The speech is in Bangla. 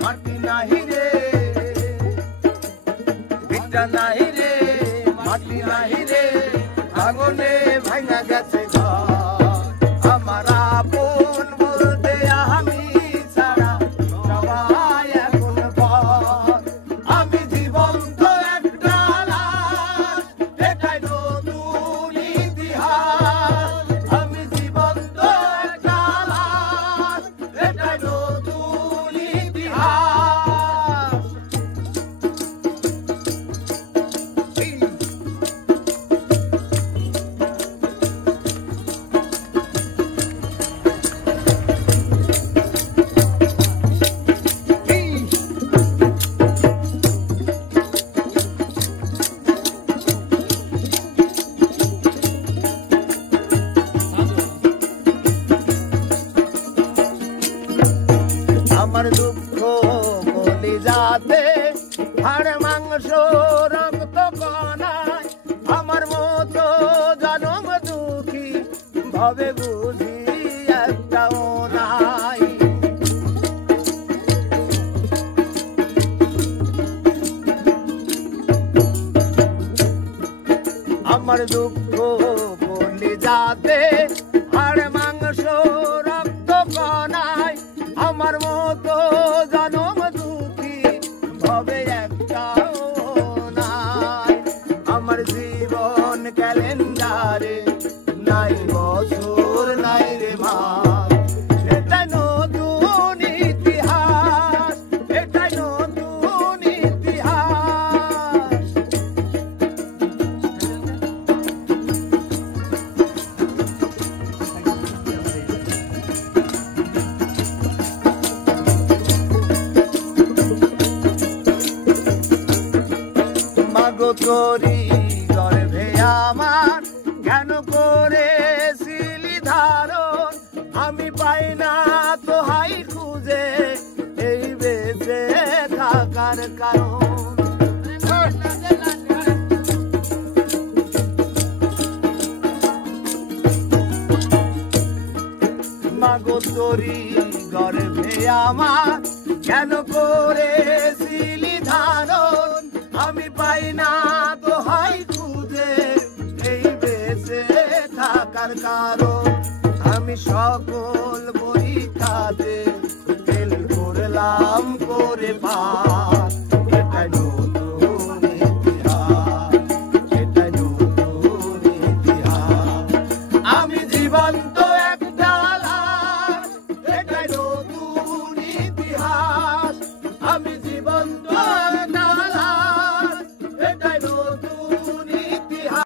মাটি নাহি রে ভিটা নাহি রে মাটি নাহি রে আগুনে ভাঙা গেছে ঘর আমার আপন বলতে আমি ছাড়া সবাই এখন পর আমি জীবন্ত একটা লাশ এটাই নতুন ইতিহাস আমি জীবন্ত একটা লাশ এটাই নতুন ইতিহাস আমার দুঃখ বলি যাতে হাড় মাংস রক্ত কণায় আমার মতো জনম দুঃখী ভবে বুঝি একটাও নাই আমার দুঃখ বলি যাতে হাড় মাংস রক্ত কণায় আমার মতো জনম দুঃখী ভবে একটাও নাই আমার জীবন ক্যালেন্ডারে নাই বছর নাই রে মাস এটা নতুন ইতিহাস এটা নতুন ইতিহাস মাগো তোরি গর্ভে আমার কেন করেছিলি ধারণ আমি পাই না তো হাই খুঁজে এই বেঁচে থাকার কারণ মাগো তোরি গর্ভে আমার কেন করেছিলি ধারণ আমি পাই না তো হাই খুঁজে এই বেঁচে থাকার কারণ আমি সকল পরীক্ষাতে